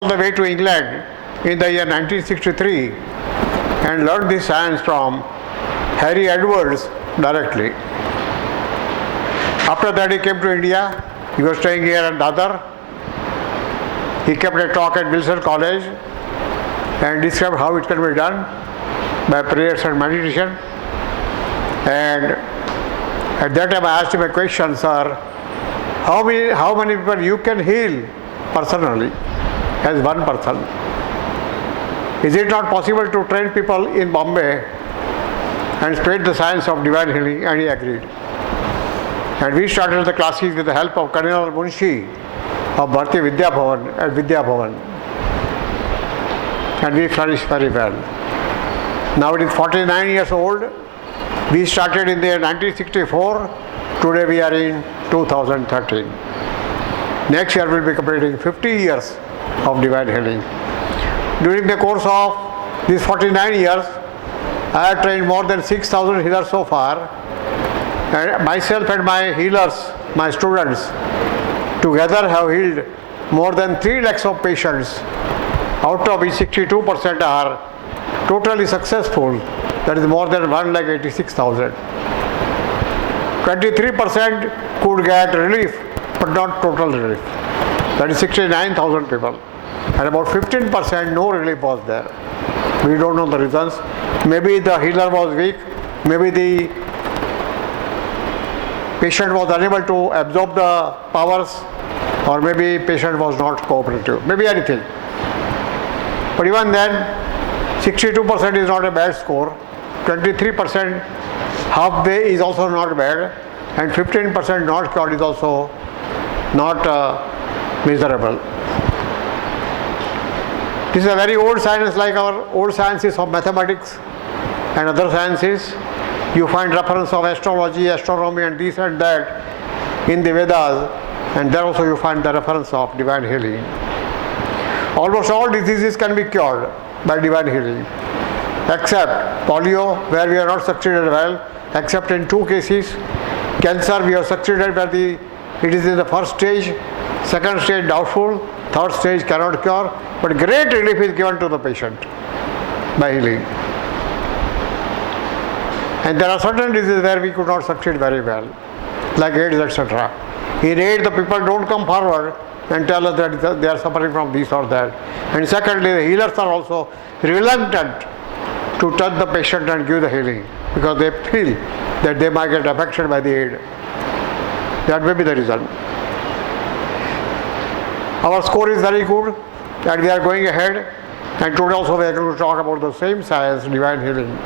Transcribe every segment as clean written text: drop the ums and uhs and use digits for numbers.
the way to England in the year 1963 and learned this science from Harry Edwards directly. After that he came to India. He was staying here at Dadar. He kept a talk at Wilson College and described how it can be done by prayers and meditation. And at that time I asked him a question, sir, how many people you can heal personally as one person? Is it not possible to train people in Bombay and spread the science of divine healing? And he agreed. And we started the classes with the help of Colonel Munshi of Bharti Vidya Bhavan at Vidya Bhavan. And we flourished very well. Now it is 49 years old. We started in the year 1964. Today we are in 2013. Next year we will be completing 50 years of divine healing. During the course of these 49 years, I have trained more than 6,000 healers so far. And myself and my healers, my students, together have healed more than 3 lakhs of patients, out of which 62% are totally successful. That is more than 1,86,000. 23% could get relief, but not total relief. That is 69,000 people. And about 15% no relief was there. We don't know the reasons. Maybe the healer was weak, maybe the patient was unable to absorb the powers, or maybe patient was not cooperative, maybe anything. But even then, 62% is not a bad score. 23% halfway is also not bad, and 15% not cured is also not miserable. This is a very old science, like our old sciences of mathematics and other sciences. You find reference of astrology, astronomy and this and that in the Vedas, and there also you find the reference of divine healing. Almost all diseases can be cured by divine healing, except polio, where we have not succeeded well, except in 2 cases. Cancer, we have succeeded where it is in the first stage, second stage doubtful, third stage cannot cure, but great relief is given to the patient by healing. And there are certain diseases where we could not succeed very well, like AIDS, etc. In AIDS, the people don't come forward and tell us that they are suffering from this or that. And secondly, the healers are also reluctant to touch the patient and give the healing, because they feel that they might get affected by the aid. That may be the reason. Our score is very good and we are going ahead, and today also we are going to talk about the same science, divine healing.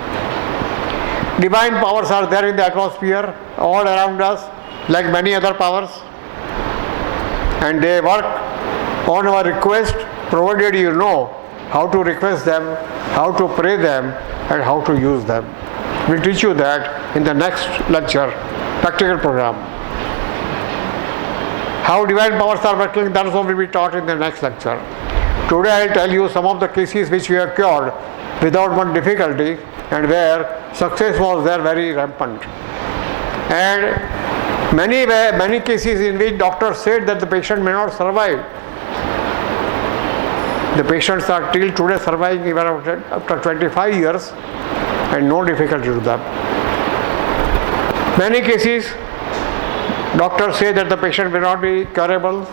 Divine powers are there in the atmosphere all around us, like many other powers, and they work on our request, provided you know how to request them, how to pray them, and how to use them. We'll teach you that in the next lecture, practical program. How divine powers are working, that also will be taught in the next lecture. Today I'll tell you some of the cases which we have cured without much difficulty, and where success was there very rampant. And many cases in which doctors said that the patient may not survive. The patients are till today surviving even after 25 years and no difficulty to them. Many cases, doctors say that the patient may not be curable.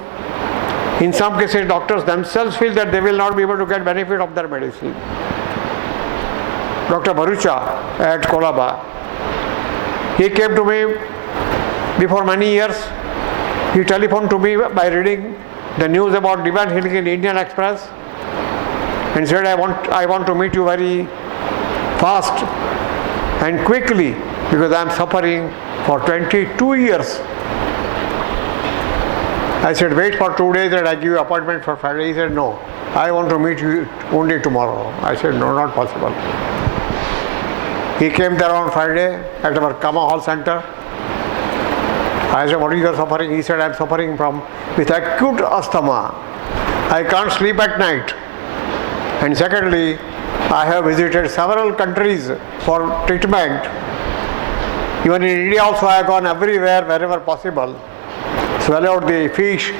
In some cases, doctors themselves feel that they will not be able to get benefit of their medicine. Dr. Bharucha at Kolaba, he came to me before many years. He telephoned to me by reading the news about divine healing in Indian Express and said, I want to meet you very fast and quickly, because I am suffering for 22 years. I said, wait for 2 days and I give you appointment for Friday. He said, no, I want to meet you only tomorrow. I said, no, not possible. He came there on Friday at our Kama Hall Center. I said, what is your suffering? He said, I am suffering with acute asthma. I can't sleep at night. And secondly, I have visited several countries for treatment. Even in India also I have gone everywhere, wherever possible. Swallow out the fish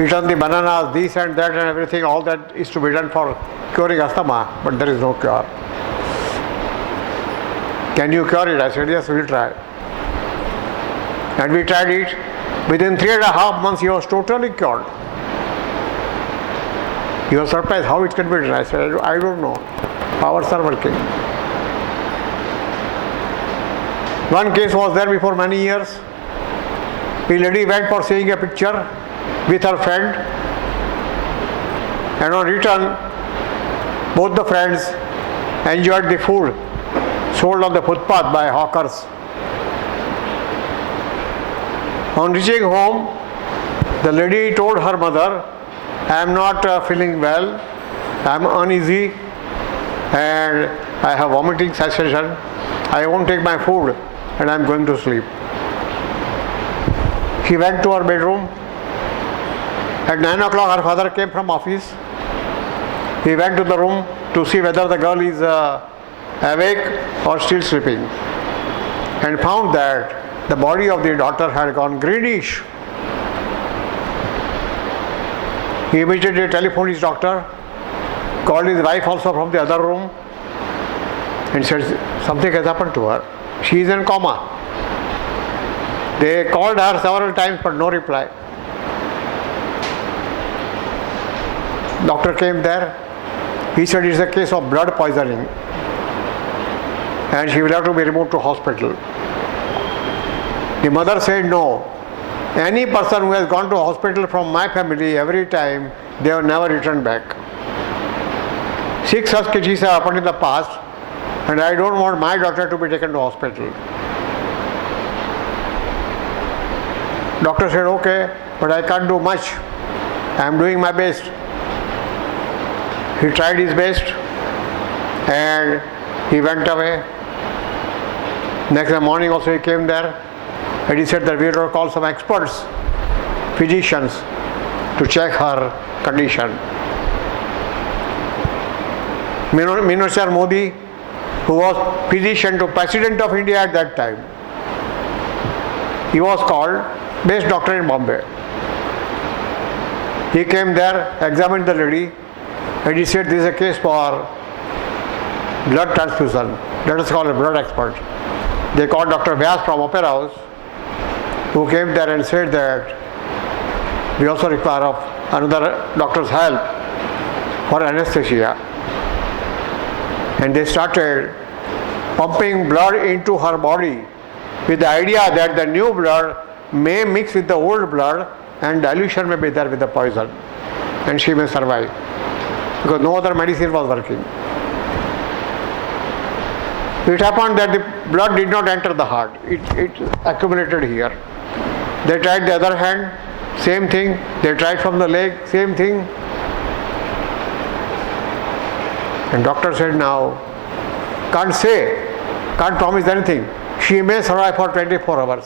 eaten the bananas, this and that and everything, all that is to be done for curing asthma, but there is no cure. Can you cure it? I said, yes, we'll try. And we tried it. Within 3.5 months, he was totally cured. He was surprised how it can be done. I said, I don't know. Powers are working. One case was there before many years. A lady went for seeing a picture with her friend, and on return, both the friends enjoyed the food sold on the footpath by hawkers. On reaching home, the lady told her mother, I am not feeling well, I am uneasy, and I have vomiting sensation, I won't take my food, and I am going to sleep. She went to her bedroom. At 9 o'clock, her father came from office. He went to the room to see whether the girl is awake or still sleeping, and found that the body of the daughter had gone greenish. He immediately telephoned his doctor, called his wife also from the other room, and said something has happened to her. She is in coma. They called her several times but no reply. Doctor came there. He said it's a case of blood poisoning and she will have to be removed to hospital. The mother said no. Any person who has gone to hospital from my family every time, they have never returned back. 6 such cases have happened in the past, and I don't want my daughter to be taken to hospital. Doctor said, okay, but I can't do much. I am doing my best. He tried his best and he went away. Next morning also he came there and he said that we have to call some experts, physicians, to check her condition. Meenakshi Modi, who was physician to President of India at that time, he was called, best doctor in Bombay. He came there, examined the lady, and he said this is a case for blood transfusion. Let us call a blood expert. They called Dr. Vyas from Opera House, who came there and said that we also require of another doctor's help for anesthesia. And they started pumping blood into her body with the idea that the new blood may mix with the old blood and dilution may be there with the poison and she may survive, because no other medicine was working. It happened that the blood did not enter the heart, it accumulated here. They tried the other hand, same thing. They tried from the leg, same thing. And doctor said now, can't say, can't promise anything. She may survive for 24 hours.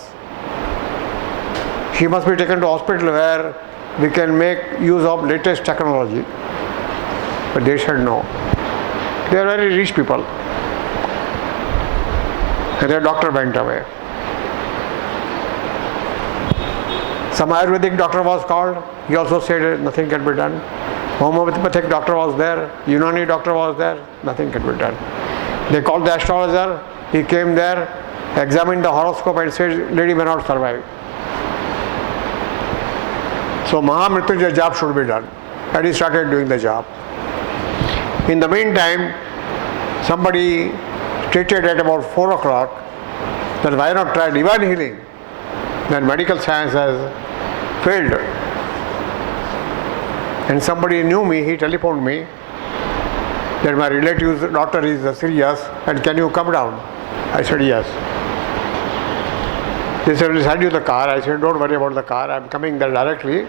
She must be taken to hospital where we can make use of latest technology. But they said no. They are very rich people. And their doctor went away. Some Ayurvedic doctor was called. He also said nothing can be done. Homeopathic doctor was there. Unani doctor was there. Nothing can be done. They called the astrologer. He came there, examined the horoscope and said, lady may not survive. So Mahamrityunjay job should be done. And he started doing the job. In the meantime, somebody stated at about 4 o'clock that why not try divine healing? Then medical science has failed. And somebody knew me, he telephoned me that my relative's daughter is serious and can you come down? I said yes. They said, we'll send you the car. I said, don't worry about the car. I'm coming there directly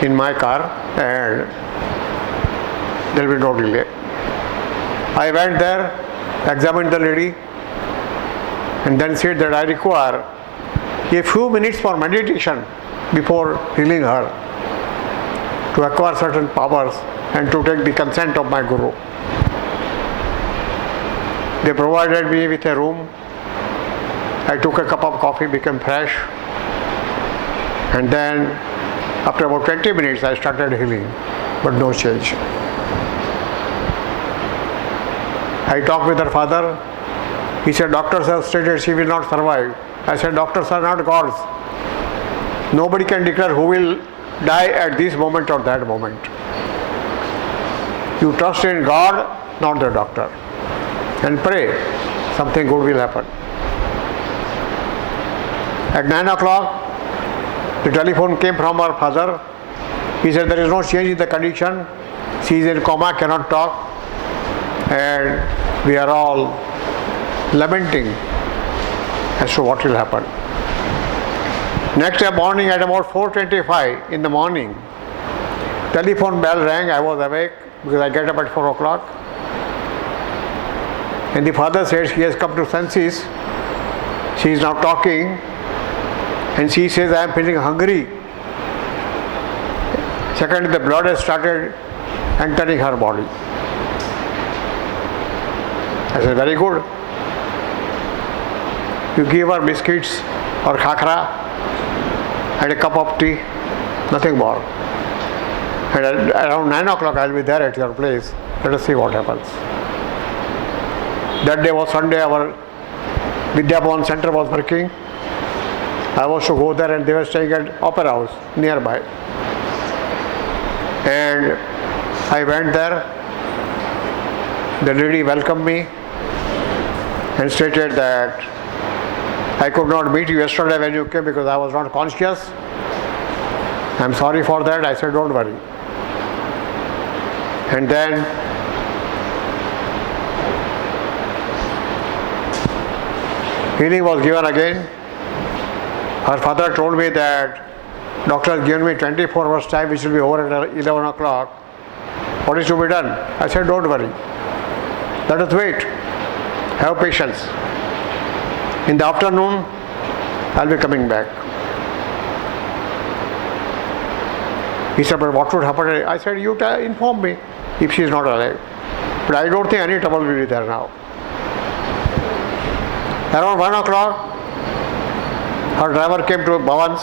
in my car and there will be no delay. I went there, examined the lady and then said that I require a few minutes for meditation before healing her to acquire certain powers and to take the consent of my guru. They provided me with a room. I took a cup of coffee, became fresh, and then After about 20 minutes, I started healing, but no change. I talked with her father. He said, doctors have stated she will not survive. I said, doctors are not gods. Nobody can declare who will die at this moment or that moment. You trust in God, not the doctor. And pray, something good will happen. At 9 o'clock, the telephone came from her father. He said, there is no change in the condition. She is in coma, cannot talk. And we are all lamenting as to what will happen. Next day morning at about 4:25 in the morning, telephone bell rang. I was awake because I get up at 4 o'clock. And the father said she has come to senses. She is now talking and she says, I am feeling hungry. Secondly, the blood has started entering her body. I said, very good. You give her biscuits or khakra and a cup of tea, nothing more. And around 9 o'clock I will be there at your place. Let us see what happens. That day was Sunday, our Vidyabhavan center was working. I was to go there and they were staying at Opera House nearby. And I went there. The lady welcomed me and stated that I could not meet you yesterday when you came because I was not conscious. I am sorry for that. I said, don't worry. And then healing was given again. Her father told me that doctor has given me 24 hours time which will be over at 11 o'clock. What is to be done? I said, don't worry. Let us wait. Have patience. In the afternoon, I will be coming back. He said, but what would happen? I said, you inform me if she is not alive. But I don't think any trouble will be there now. Around 1 o'clock, her driver came to Bhavan's,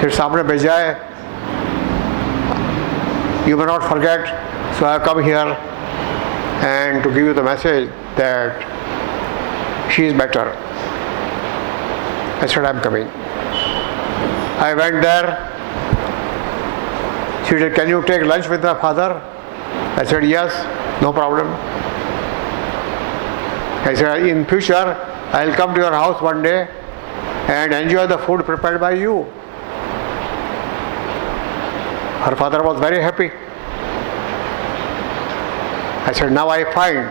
said, Saamne bheja hai. You may not forget, so I have come here and to give you the message that she is better. I said, I am coming. I went there. She said, can you take lunch with my father? I said, yes, no problem. I said, in future, I will come to your house one day and enjoy the food prepared by you. Her father was very happy. I said, now I find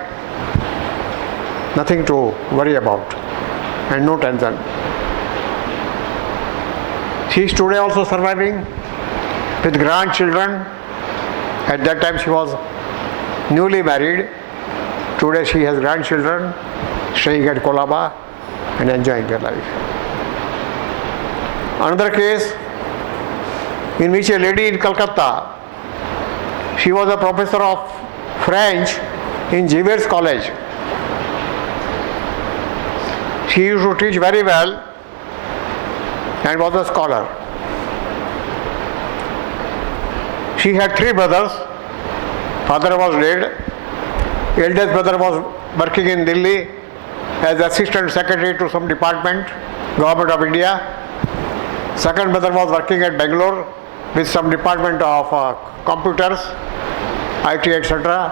nothing to worry about and no tension. She is today also surviving with grandchildren. At that time she was newly married. Today she has grandchildren staying at Kolaba and enjoying their life. Another case in which a lady in Calcutta, she was a professor of French in Xavier's College. She used to teach very well and was a scholar. She had 3 brothers. Father was dead. Eldest brother was working in Delhi as assistant secretary to some department, Government of India. Second brother was working at Bangalore with some department of computers, IT, etc.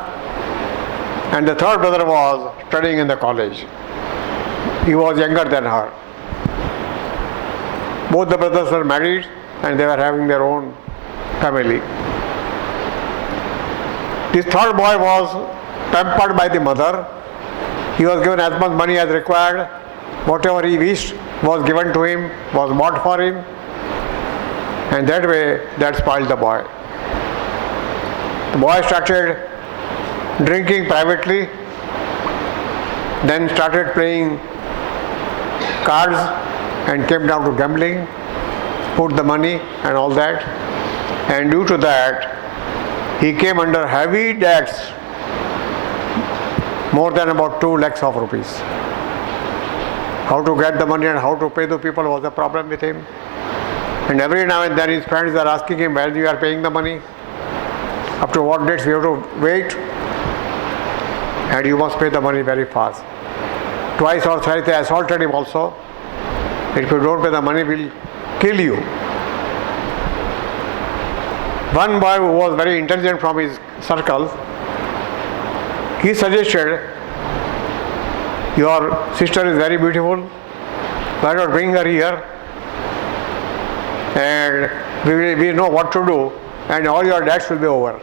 And the third brother was studying in the college. He was younger than her. Both the brothers were married and they were having their own family. This third boy was pampered by the mother. He was given as much money as required. Whatever he wished was given to him, was bought for him. And that way, that spoiled the boy. The boy started drinking privately, then started playing cards and came down to gambling, put the money and all that. And due to that, he came under heavy debts, more than about 2 lakhs of rupees. How to get the money and how to pay the people was a problem with him. And every now and then his friends are asking him when you are paying the money, up to what dates we have to wait, and you must pay the money very fast. Twice or thrice they assaulted him also. If you don't pay the money, we'll kill you. One boy who was very intelligent from his circle, he suggested, your sister is very beautiful, why not bring her here and we know what to do and all your debts will be over.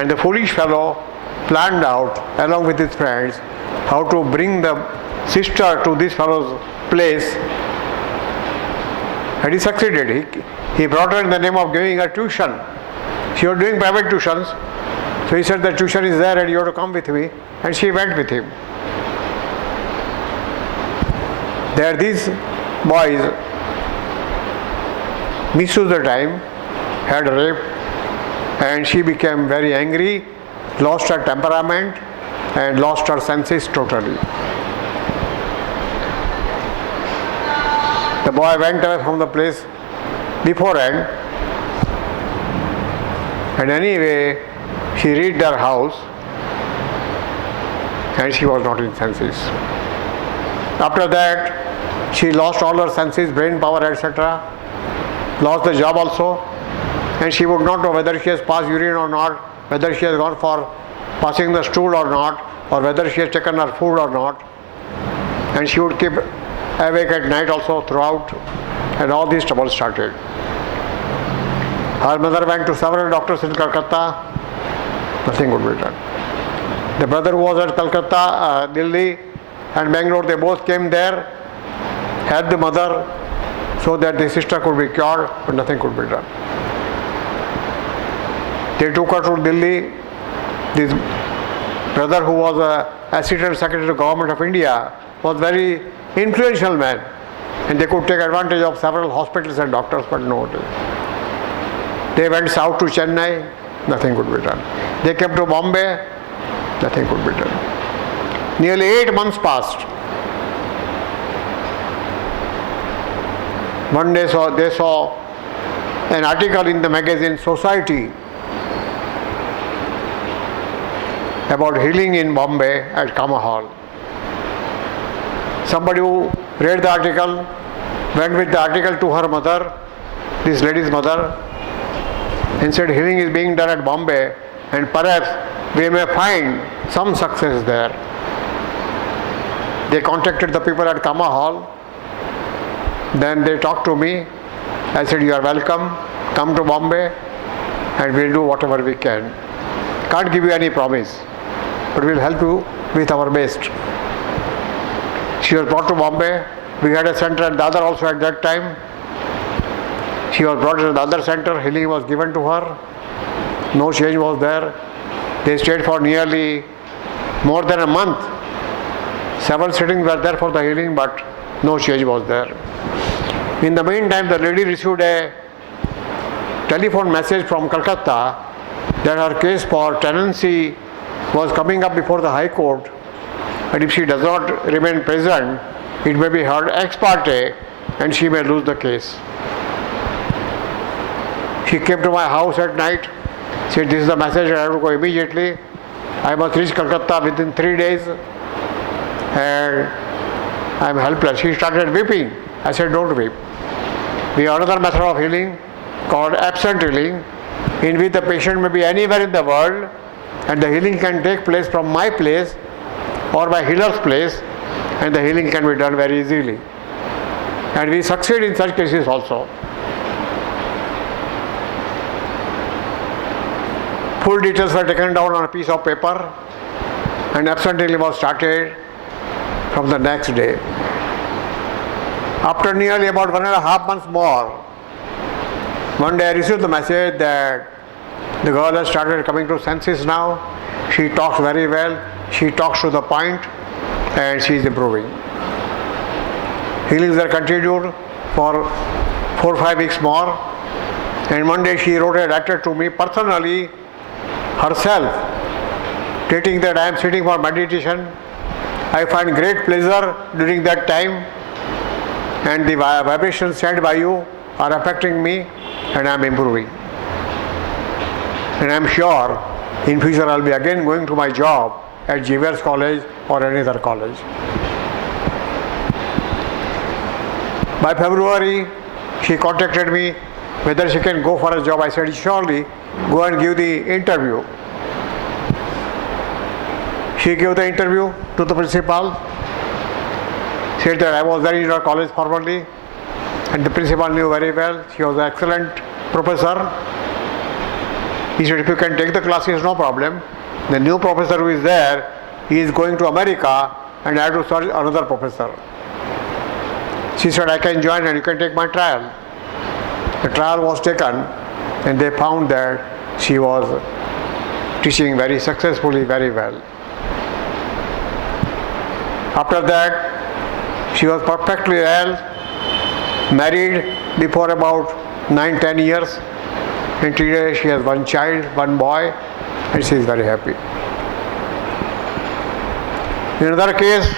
And the foolish fellow planned out along with his friends how to bring the sister to this fellow's place, and he succeeded. He brought her in the name of giving her tuition. She was doing private tuitions, so he said the tuition is there and you have to come with me, and she went with him. There these boys misused the time, had rape, and she became very angry, lost her temperament and lost her senses totally. The boy went away from the place beforehand, and anyway she reached her house and she was not in senses. After that she lost all her senses, brain power, etc., lost the job also, and she would not know whether she has passed urine or not, whether she has gone for passing the stool or not, or whether she has taken her food or not, and she would keep awake at night also throughout, and all these troubles started. Her mother went to several doctors in Calcutta, nothing would be done. The brother who was at Calcutta, Delhi and Bangalore, they both came there, had the mother so that the sister could be cured, but nothing could be done. They took her to Delhi. This brother who was Assistant Secretary to Government of India was very influential man, and they could take advantage of several hospitals and doctors, but no. They went south to Chennai, nothing could be done. They came to Bombay, nothing could be done. Nearly 8 months passed. One day they saw an article in the magazine Society about healing in Bombay at Kama Hall. Somebody who read the article went with the article to her mother, this lady's mother, and said healing is being done at Bombay and perhaps we may find some success there. They contacted the people at Kama Hall. Then they talked to me. I said, you are welcome, come to Bombay and we'll do whatever we can. Can't give you any promise, but we'll help you with our best. She was brought to Bombay. We had a center at Dadar also at that time. She was brought to the other center, healing was given to her. No change was there. They stayed for nearly more than a month. Several sittings were there for the healing, but no change was there. In the meantime, the lady received a telephone message from Calcutta that her case for tenancy was coming up before the High Court, and if she does not remain present, it may be heard ex parte and she may lose the case. She came to my house at night, said, this is the message, I have to go immediately. I must reach Calcutta within 3 days and I am helpless. She started weeping. I said, don't weep. We have another method of healing called absent healing, in which the patient may be anywhere in the world and the healing can take place from my place or my healer's place, and the healing can be done very easily. And we succeed in such cases also. Full details were taken down on a piece of paper and absent healing was started from the next day. After nearly about 1.5 months more, one day I received the message that the girl has started coming to senses now. She talks very well, she talks to the point, and she is improving. Healings are continued for 4 or 5 weeks more, and one day she wrote a letter to me personally, herself, stating that I am sitting for meditation. I find great pleasure during that time, and the vibrations sent by you are affecting me, and I am improving. And I am sure in future I will be again going to my job at Xavier's College or any other college. By February, she contacted me whether she can go for a job. I said, surely, go and give the interview. She gave the interview to the principal, said that I was there in her college formerly, and the principal knew very well. She was an excellent professor. He said, if you can take the classes, no problem. The new professor who is there, he is going to America, and I have to search another professor. She said, I can join and you can take my trial. The trial was taken, and they found that she was teaching very successfully, very well. After that, she was perfectly well, married before about 9-10 years, and today she has one child, one boy, and she is very happy. In another case,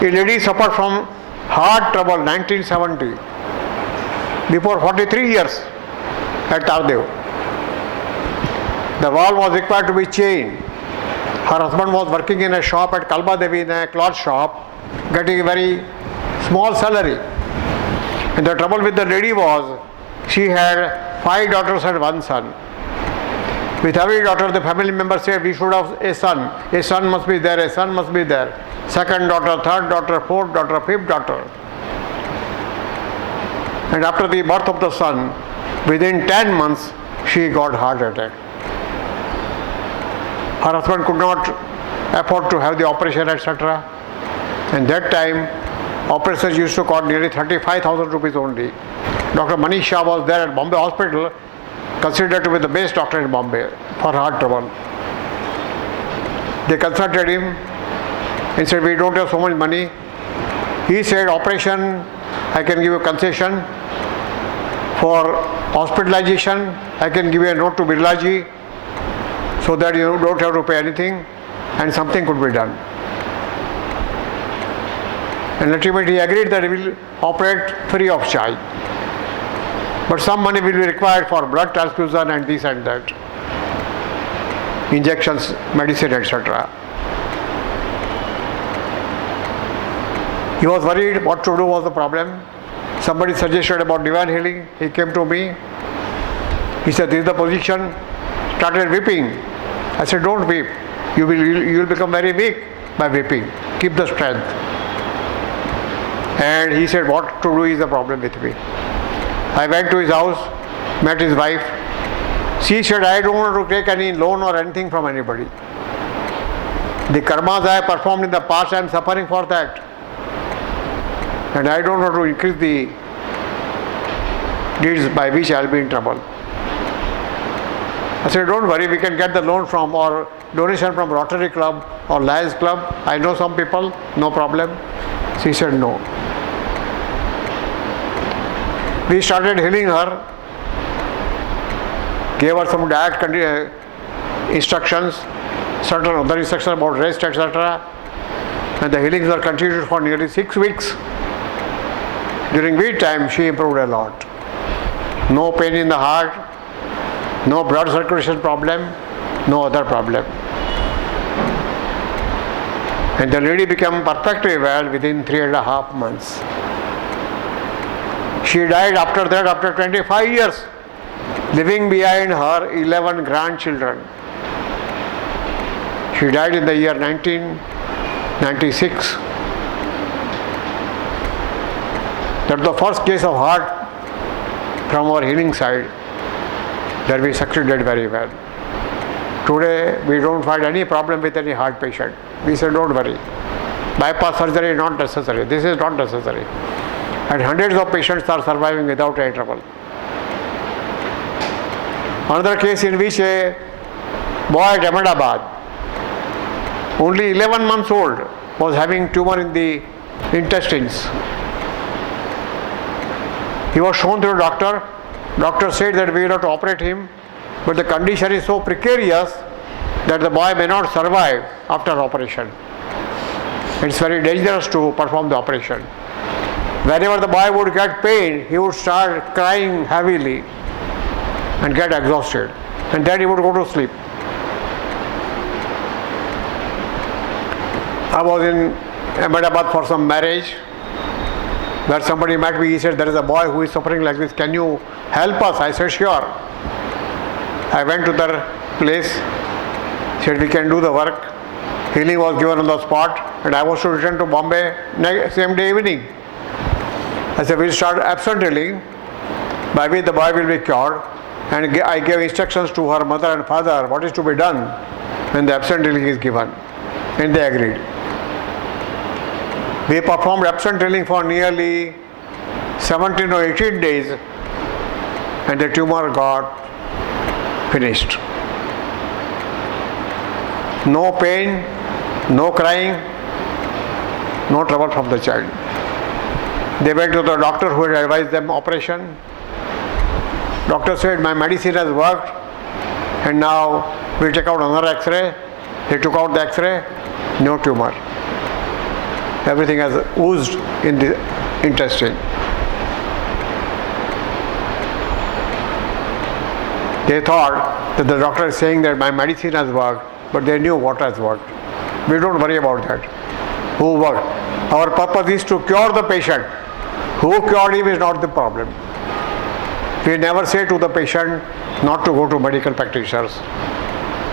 a lady suffered from heart trouble 1970, before 43 years at Tardev. The valve was required to be changed. Her husband was working in a shop at Kalba Devi, in a cloth shop, getting a very small salary. And the trouble with the lady was, she had 5 daughters and 1 son. With every daughter, the family member said, we should have a son. A son must be there, a son must be there. Second daughter, third daughter, fourth daughter, fifth daughter. And after the birth of the son, within 10 months, she got heart attack. Her husband could not afford to have the operation, etc. And that time, operators used to cost nearly 35,000 rupees only. Dr. Shah was there at Bombay Hospital, considered to be the best doctor in Bombay for heart trouble. They consulted him and said, we don't have so much money. He said, operation, I can give you concession. For hospitalization, I can give you a note to Birlaji so that you don't have to pay anything and something could be done. And ultimately he agreed that he will operate free of charge. But some money will be required for blood transfusion and this and that, injections, medicine, etc. He was worried what to do was the problem. Somebody suggested about divine healing. He came to me. He said, this is the position. Started weeping. I said, don't weep. You will become very weak by weeping. Keep the strength. And he said, what to do is the problem with me. I went to his house, met his wife. She said, I don't want to take any loan or anything from anybody. The karmas I have performed in the past, I am suffering for that. And I don't want to increase the deeds by which I will be in trouble. I said, don't worry, we can get the loan from or donation from Rotary Club or Lions Club. I know some people, no problem. She said, no. We started healing her, gave her some diet instructions, certain other instructions about rest, etc. And the healings were continued for nearly 6 weeks, during which time she improved a lot. No pain in the heart, no blood circulation problem, no other problem. And the lady became perfectly well within 3.5 months. She died after that, after 25 years, leaving behind her 11 grandchildren. She died in the year 1996. That's the first case of heart from our healing side that we succeeded very well. Today we don't find any problem with any heart patient. We say, don't worry. Bypass surgery is not necessary. This is not necessary. And hundreds of patients are surviving without any trouble. Another case in which a boy at Ahmedabad, only 11 months old, was having tumor in the intestines. He was shown to a doctor. Doctor said that we will have to operate him, but the condition is so precarious that the boy may not survive after operation. It's very dangerous to perform the operation. Whenever the boy would get pain, he would start crying heavily and get exhausted. And then he would go to sleep. I was in Ahmedabad for some marriage where somebody met me. He said, there is a boy who is suffering like this. Can you help us? I said, sure. I went to their place. Said, we can do the work. Healing was given on the spot, and I was to return to Bombay same day evening. I said, we'll start absent healing, by which the boy will be cured. And I gave instructions to her mother and father what is to be done when the absent healing is given. And they agreed. We performed absent healing for nearly 17 or 18 days, and the tumor got finished. No pain, no crying, no trouble from the child. They went to the doctor who had advised them operation. Doctor said, my medicine has worked, and now we'll take out another X-ray. They took out the X-ray, no tumor. Everything has oozed in the intestine. They thought that the doctor is saying that my medicine has worked, but they knew what has worked. We don't worry about that. Who worked? Our purpose is to cure the patient. Who cured him is not the problem. We never say to the patient not to go to medical practitioners.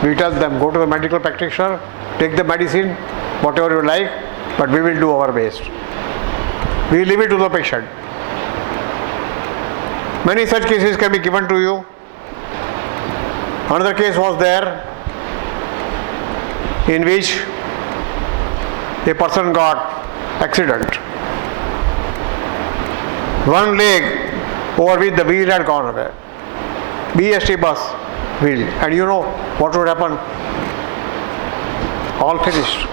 We tell them, go to the medical practitioner, take the medicine, whatever you like, but we will do our best. We leave it to the patient. Many such cases can be given to you. Another case was there in which a person got accident. One leg over which the wheel had gone away. BST bus wheel. And you know what would happen? All finished.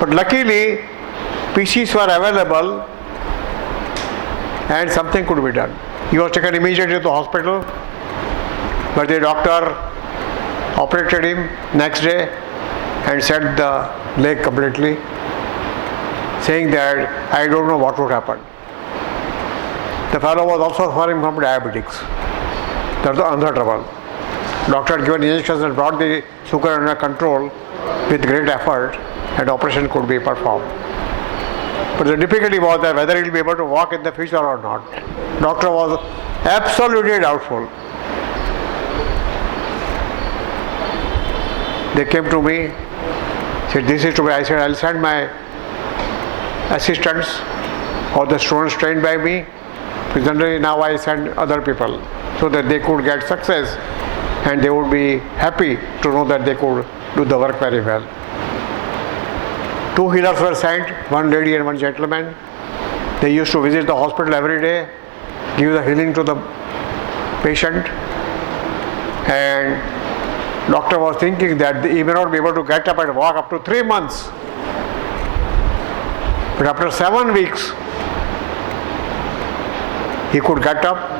But luckily, PCs were available and something could be done. He was taken immediately to the hospital, but the doctor operated him next day and set the leg completely, saying that I don't know what would happen. The fellow was also suffering from diabetics. That's another trouble. Doctor had given injections and brought the sugar under control with great effort, and operation could be performed. But the difficulty was that whether he will be able to walk in the future or not. Doctor was absolutely doubtful. They came to me, said, this is to be. I said, I'll send my assistants or the students trained by me. Generally now I send other people so that they could get success and they would be happy to know that they could do the work very well. 2 healers were sent, one lady and one gentleman. They used to visit the hospital every day, give the healing to the patient, and doctor was thinking that he may not be able to get up and walk up to 3 months. But after 7 weeks, he could get up.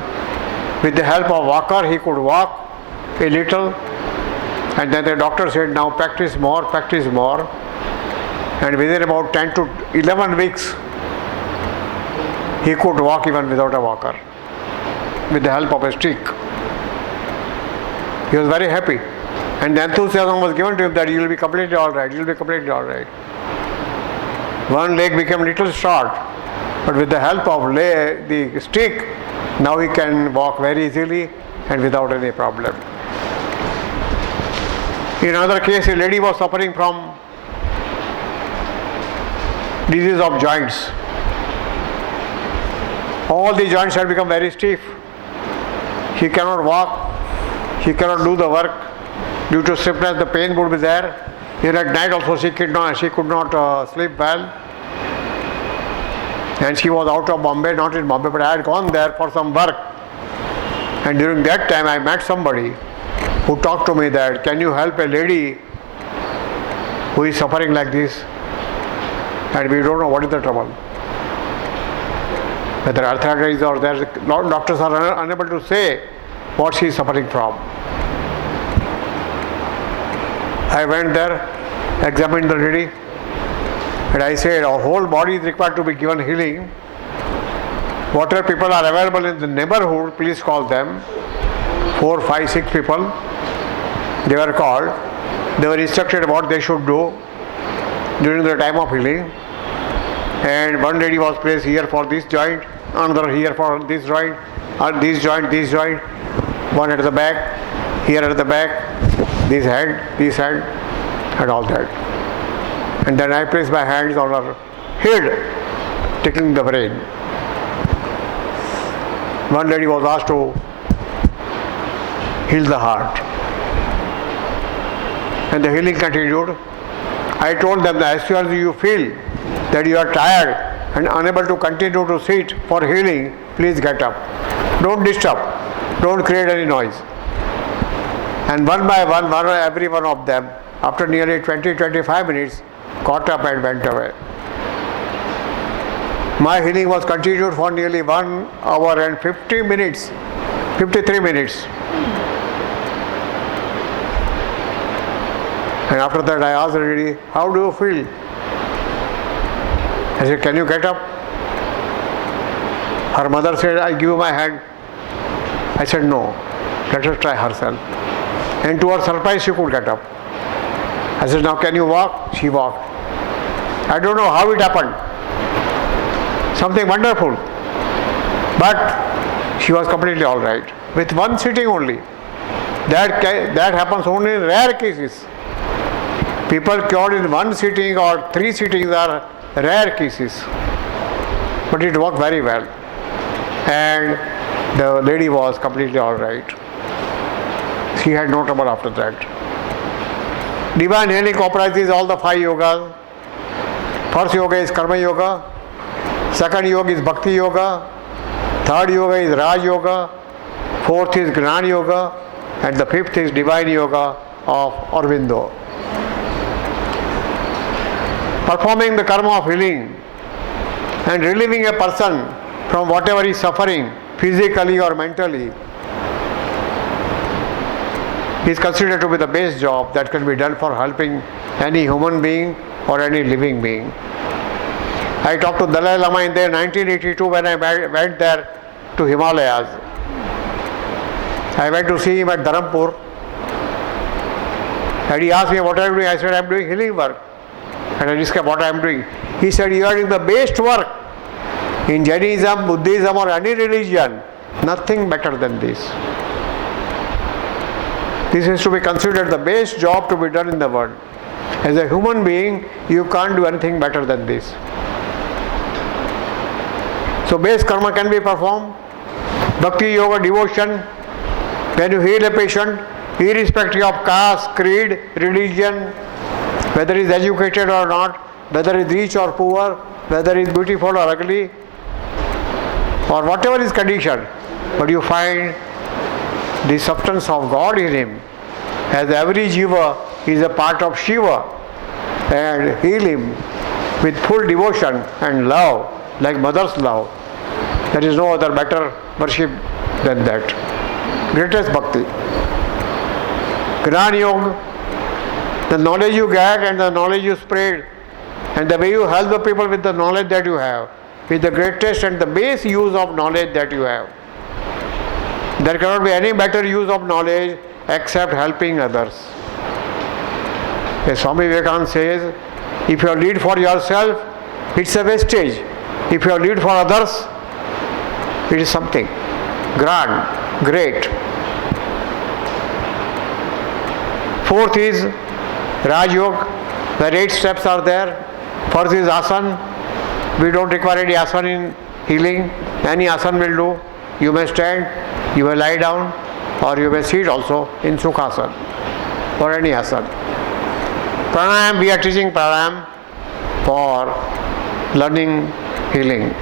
With the help of walker, he could walk a little. And then the doctor said, now practice more, practice more. And within about 10 to 11 weeks, he could walk even without a walker, with the help of a stick. He was very happy. And the enthusiasm was given to him that you will be completely all right, you will be completely all right. One leg became a little short, but with the help of the stick, now he can walk very easily and without any problem. In another case, a lady was suffering from disease of joints. All the joints had become very stiff. She cannot walk, she cannot do the work. Due to stiffness, the pain would be there. Even at night also she could not sleep well. And she was out of Bombay, not in Bombay, but I had gone there for some work. And during that time I met somebody who talked to me that, can you help a lady who is suffering like this? And we don't know what is the trouble. Whether arthritis or there, doctors are unable to say what she is suffering from. I went there, examined the lady, And I said our whole body is required to be given healing. Whatever people are available in the neighborhood, please call them. 4, 5, 6 people. They were called. They were instructed what they should do during the time of healing. And one lady was placed here for this joint, another here for this joint, this joint, one at the back, here at the back, this hand, and all that. And then I placed my hands on her head, taking the brain. One lady was asked to heal the heart. And the healing continued. I told them that as soon as you feel that you are tired and unable to continue to sit for healing, please get up. Don't disturb. Don't create any noise. And one by one, every one of them, after nearly 20-25 minutes, got up and went away. My healing was continued for nearly 1 hour and 53 minutes. And after that I asked the lady, how do you feel? I said, can you get up? Her mother said, I give you my hand. I said, no, let her try herself. And to her surprise, she could get up. I said, now can you walk? She walked. I don't know how it happened. Something wonderful. But she was completely all right. With one sitting only. That happens only in rare cases. People cured in one sitting or 3 sittings are rare cases. But it worked very well. And the lady was completely all right. She had no trouble after that. Divine healing comprises all the 5 yogas. First yoga is Karma Yoga. Second yoga is Bhakti Yoga. Third yoga is Raj Yoga. Fourth is Gnana Yoga. And the 5th is Divine Yoga of Aurobindo. Performing the karma of healing and relieving a person from whatever is suffering, physically or mentally, is considered to be the best job that can be done for helping any human being or any living being. I talked to Dalai Lama in there 1982 when I went there to Himalayas. I went to see him at Dharampur and he asked me, what are you doing? I said, I am doing healing work. And I described what I am doing. He said, you are doing the best work in Jainism, Buddhism or any religion. Nothing better than this. This is to be considered the best job to be done in the world. As a human being, you can't do anything better than this. So base karma can be performed. Bhakti Yoga, devotion. When you heal a patient, irrespective of caste, creed, religion, whether he is educated or not, whether he is rich or poor, whether he is beautiful or ugly, or whatever his condition, but you find the substance of God in him. As every jiva is a part of Shiva, and heal him with full devotion and love, like mother's love. There is no other better worship than that. Greatest bhakti. Gnana Yoga. The knowledge you get and the knowledge you spread and the way you help the people with the knowledge that you have is the greatest and the best use of knowledge that you have. There cannot be any better use of knowledge except helping others. As Swami Vivekananda says, if you lead for yourself, it's a wastage. If you lead for others, it is something grand, great. Fourth is Raj Yoga, where 8 steps are there. First is asana. We don't require any asana in healing. Any asana will do. You may stand, you may lie down, or you may sit also in Sukhasana or any asana. Pranayam, we are teaching pranayam for learning healing.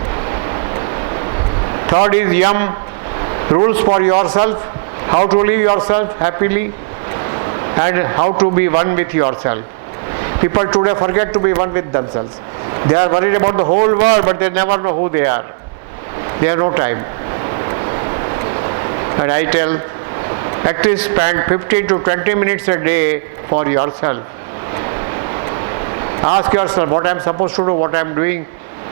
Third is yam, rules for yourself, how to live yourself happily and how to be one with yourself. People today forget to be one with themselves. They are worried about the whole world, but they never know who they are. They have no time. And I tell, at least spend 15 to 20 minutes a day for yourself. Ask yourself what I am supposed to do, what I am doing,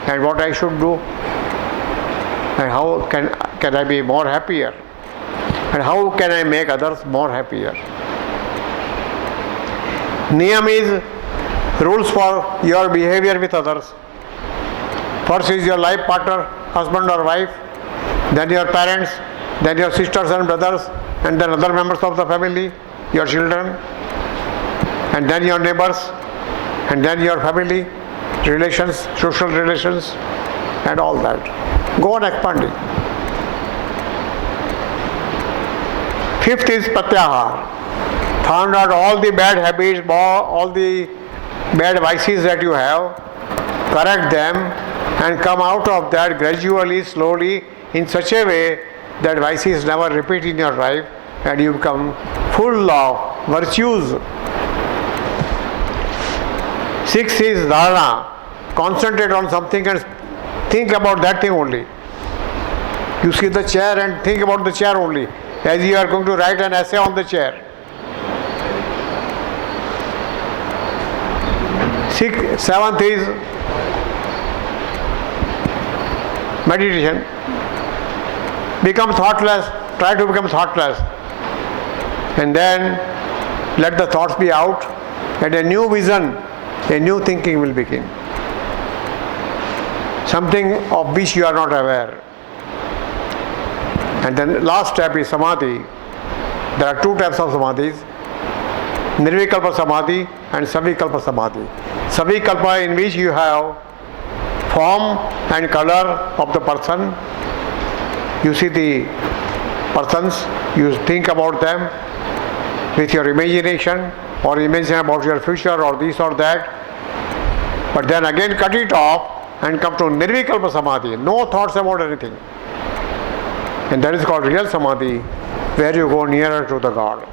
and what I should do, and how can I be more happier, and how can I make others more happier. Niyam is rules for your behavior with others. First is your life partner, husband or wife, then your parents, then your sisters and brothers, and then other members of the family, your children, and then your neighbors, and then your family, relations, social relations, and all that. Go on expanding. Fifth is pratyahar. Find out all the bad habits, all the bad vices that you have, correct them, and come out of that gradually, slowly, in such a way that vices never repeat in your life and you become full of virtues. Sixth is dharana. Concentrate on something and think about that thing only. You see the chair and think about the chair only, as you are going to write an essay on the chair. Seventh is meditation. Become thoughtless, try to become thoughtless, and then let the thoughts be out, and a new vision, a new thinking will begin. Something of which you are not aware. And then last step is samadhi. There are two types of samadhis: nirvikalpa samadhi and savikalpa samadhi. Savikalpa, in which you have form and color of the person. You see the persons, you think about them with your imagination, or imagine about your future or this or that. But then again cut it off and come to nirvikalpa samadhi, no thoughts about anything. And that is called real samadhi, where you go nearer to the God.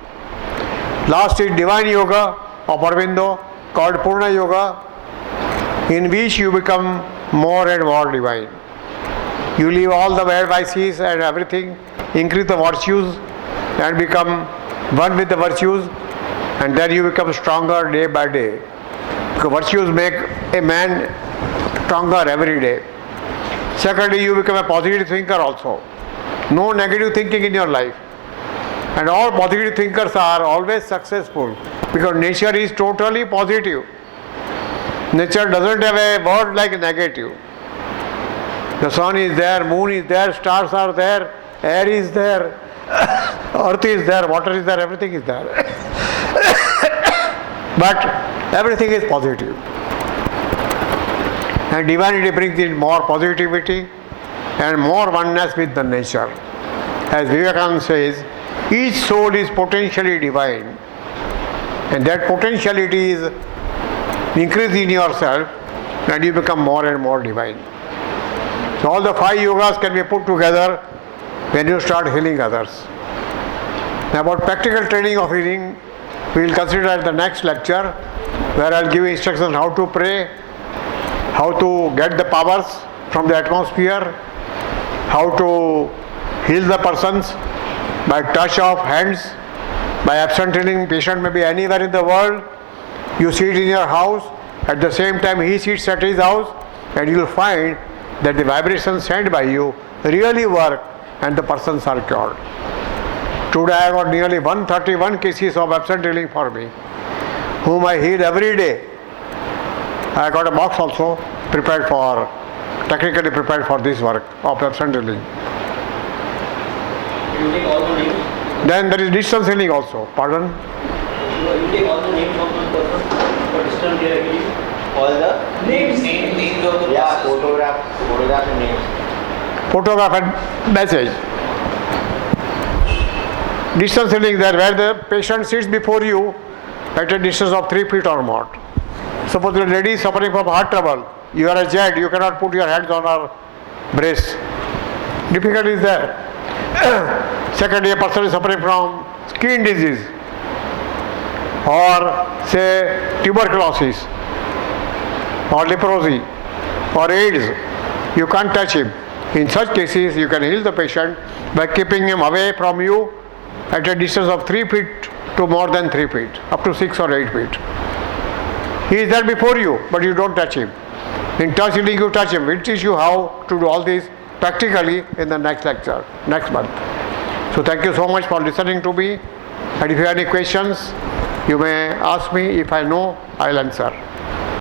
Last is divine yoga of Aurobindo, called Purna Yoga, in which you become more and more divine. You leave all the bad vices and everything, increase the virtues and become one with the virtues, and then you become stronger day by day. Because virtues make a man stronger every day. Secondly, you become a positive thinker also. No negative thinking in your life. And all positive thinkers are always successful, because nature is totally positive. Nature doesn't have a word like negative. The sun is there, moon is there, stars are there, air is there, earth is there, water is there, everything is there. But everything is positive. And divinity brings in more positivity and more oneness with the nature. As Vivekananda says, each soul is potentially divine, and that potentiality is increased in yourself, and you become more and more divine. So all the 5 yogas can be put together when you start healing others. Now about practical training of healing, we will consider at the next lecture, where I will give instructions how to pray, how to get the powers from the atmosphere, how to heal the persons by touch of hands, by absent healing. Patient may be anywhere in the world. You sit in your house, at the same time he sits at his house, and you will find that the vibrations sent by you really work and the persons are cured. Today I got nearly 131 cases of absent healing for me, whom I heal every day. I got a box also technically prepared for this work of absent healing. You take all the names? Then there is distance healing also. Pardon? You take all the names of the person for distance healing? All the names of the photograph and names. Photograph and message. Distance healing there, where the patient sits before you at a distance of 3 feet or more. Suppose the lady is suffering from heart trouble. You are a jet, you cannot put your hands on her breast. Difficulty is there. Secondly, a person is suffering from skin disease, or say tuberculosis, or leprosy, or AIDS. You can't touch him. In such cases, you can heal the patient by keeping him away from you at a distance of 3 feet to more than 3 feet, up to 6 or 8 feet. He is there before you, but you don't touch him. In touch healing, you touch him. We'll teach you how to do all this practically in the next lecture, next month. So thank you so much for listening to me. And if you have any questions, you may ask me. If I know, I'll answer.